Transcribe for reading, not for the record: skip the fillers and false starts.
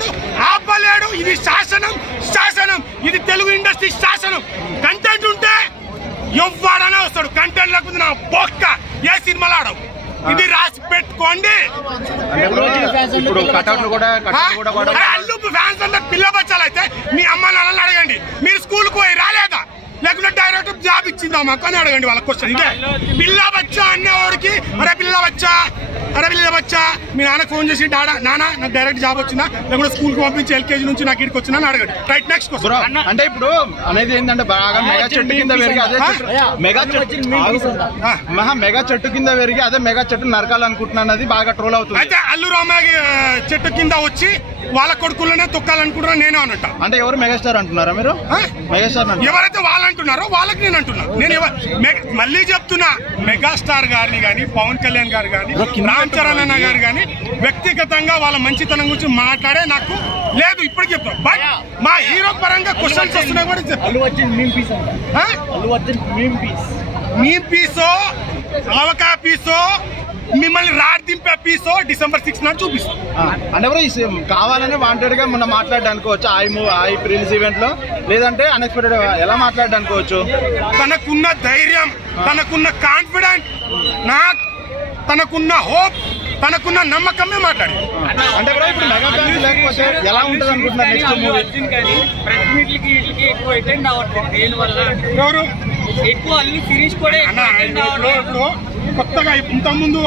ఆపుతున్నాడు, ఆపలేడు. ఇది శాసనం, శాసనం. ఇది తెలుగు ఇండస్ట్రీ శాసనం. కంటెంట్ ఉంటే ఎవ్వడనే వస్తాడు, కంటెంట్ లేకపోతే నా బొక్క ఏ సినిమాలు ఆడవు. ఇది రాసి పెట్టుకోండి. అల్లు ఫ్యాన్స్ అందరు పిల్ల బచ్చాలు అయితే మీ అమ్మ నాన్నని అడగండి. మీరు స్కూల్కి పోయి రాలేదా, లేకుంటే డైరెక్ట్ జాబ్ ఇచ్చిందా మాకు అని అడగండి వాళ్ళ క్వశ్చన్. ఇదే పిల్ల బచ్చా అనేవాడికి అరే పిల్ల బచ్చా, అరే పిల్ల బచ్చా, మీ నాన్నకు ఫోన్ చేసి డాడా నాన్న నాకు డైరెక్ట్ జాబ్ వచ్చిందా, లేకుంటే స్కూల్ కి పంపించి ఎల్కేజీ నుంచి నాకు ఇక్కడికి వచ్చిందా అని అడగండి. Right, next question. అంటే ఇప్పుడు అనేది ఏంటంటే బాగా మెగా చెట్టు కింద పెరిగి అదే మెగా చెట్టు కింద పెరిగి అదే మెగా చెట్టు నరకాలనుకుంటున్నాను, అది బాగా ట్రోల్ అవుతుంది. అయితే అల్లు రామయ్య చెట్టు కింద వచ్చి వాళ్ళ కొడుకులనే తొక్కాలనుకుంటున్నా నేను అన్నట్ట. అంటే ఎవరు మెగాస్టార్ అంటున్నారా మీరు? మెగాస్టార్ ఎవరైతే వాళ్ళు అంటున్నారో వాళ్ళకి నేను అంటున్నా. నేను మళ్ళీ చెప్తున్నా, మెగాస్టార్ గారిని కానీ, పవన్ కళ్యాణ్ గారు కానీ, రామ్ చరణ్ అన్న గారు కానీ వ్యక్తిగతంగా వాళ్ళ మంచితనం గురించి మాట్లాడే నాకు లేదు ఇప్పటికి చెప్తాం. బట్ మా హీరో పరంగా క్వశ్చన్స్ వస్తున్నాయి కూడా చెప్తాం. మీమ్ పీసో, అవకాయ పీసో, మిమ్మల్ని రాడ్ దింపే పీసో December 6 నాడు చూపిస్తాం. అంటే కావాలని వాంటెడ్ గా మనం మాట్లాడడానికి ఐ ప్రిన్స్ ఈవెంట్ లో, లేదంటే అన్ఎక్స్పెక్టెడ్ ఎలా మాట్లాడడానికి? తనకున్న ధైర్యం, తనకున్న కాన్ఫిడెంట్, తనకున్న హోప్, తనకున్న నమ్మకమే మాట్లాడి. అంటే కూడా ఇప్పుడు మెగా ఫ్యాన్స్ లేకపోతే ఎలా ఉంటుంది అనుకుంటున్నారు నెక్స్ట్ మూవీ? ఎవరు ఎక్కువ అల్లు సిరీస్ కూడా కొత్తగా ఇంతకుముందు